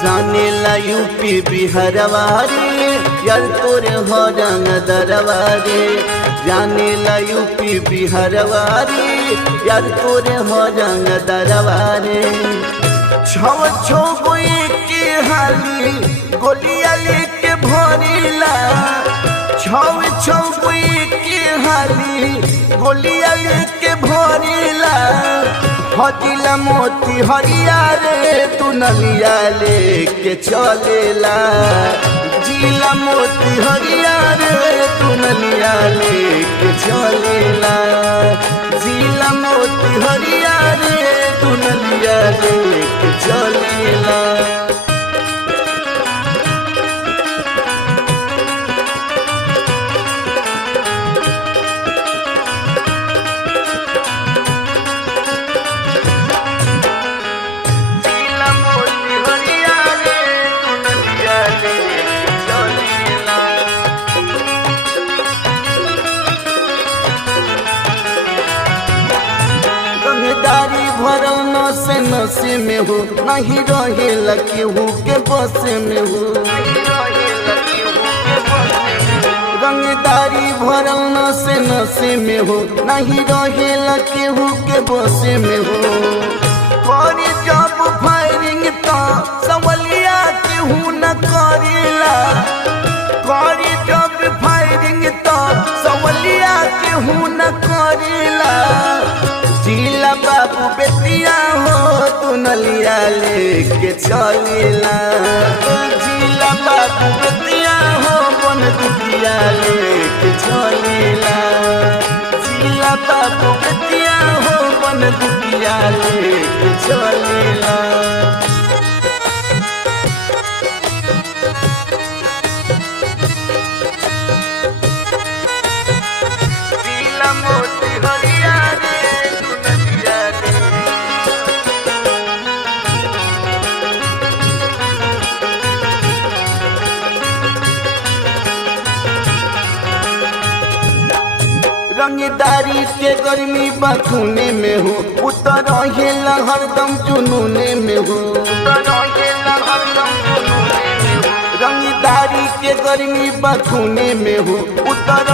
जाने ला यूपी बिहार वारे यार तोरे हो रंग दरबारे। जाने ला यूपी बिहार वारे यार तोरे हो रंग दरबारे। छव छव के हाली गोलिया लेके भरेला। छव छव के हाली गोलिया लेके भरेला। हजिला मोती हरिया रे तू नलिया लेके चलेला। जिला मोती हरिया रे तू नलिया लेके चलेला। जिला मोती हरिया रे तू नलिया लेके चलेला। दारी भरल नसे नसे में हो नहीं रहे केहू के बस में हो। रंगदारी भरल नसे नसे में हो नहीं रहे केहू के बस में हो। करी जब फायरिंग तो सवलिया केहू न करेला। करी जब फायरिंग तो सवलिया केहू न करेला। जिला बाबू बेटिया हो तू नलिया लेके चलेला। जिला बाबू बेटिया हो बन दुखिया लेके चलेला। जिला बाबू बेटिया हो बन दुखिया लेके चलेला। जिला मोती हरिया रंगदारी के गर्मी बखूने में हो उतर हरदम जुनूने में हो। रंगदारी के गर्मी बखूने में हो उतर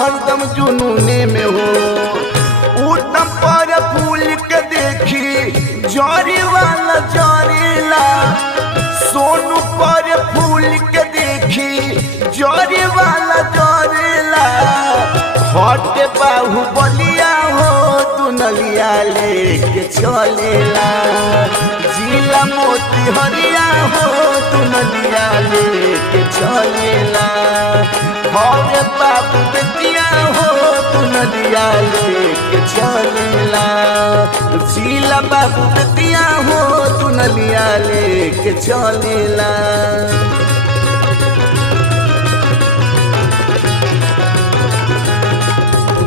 हरदम जुनूने में हो। उत्तम पर फूल के देखी जरी वाला जरेला। सोनू पर फूल के देखी जरी वाला जरेला। हट बाहु बलिया हो तू नलिया लेके चलेला। जिला मोती हरिया हो तू नलिया लेके चलेला। हरे बाबू बेटिया हो तू नलिया लेके चलेला। जिला बाबू बेटिया हो तू नलिया लेके चलेला।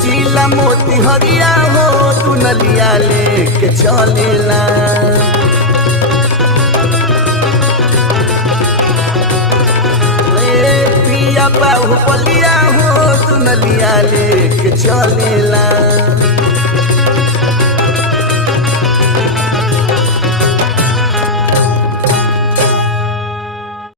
जिला मोती हरिया हो तू नलिया लेके चलेला। पिया बाहु बलिया हो तू नलिया लेके चलेला।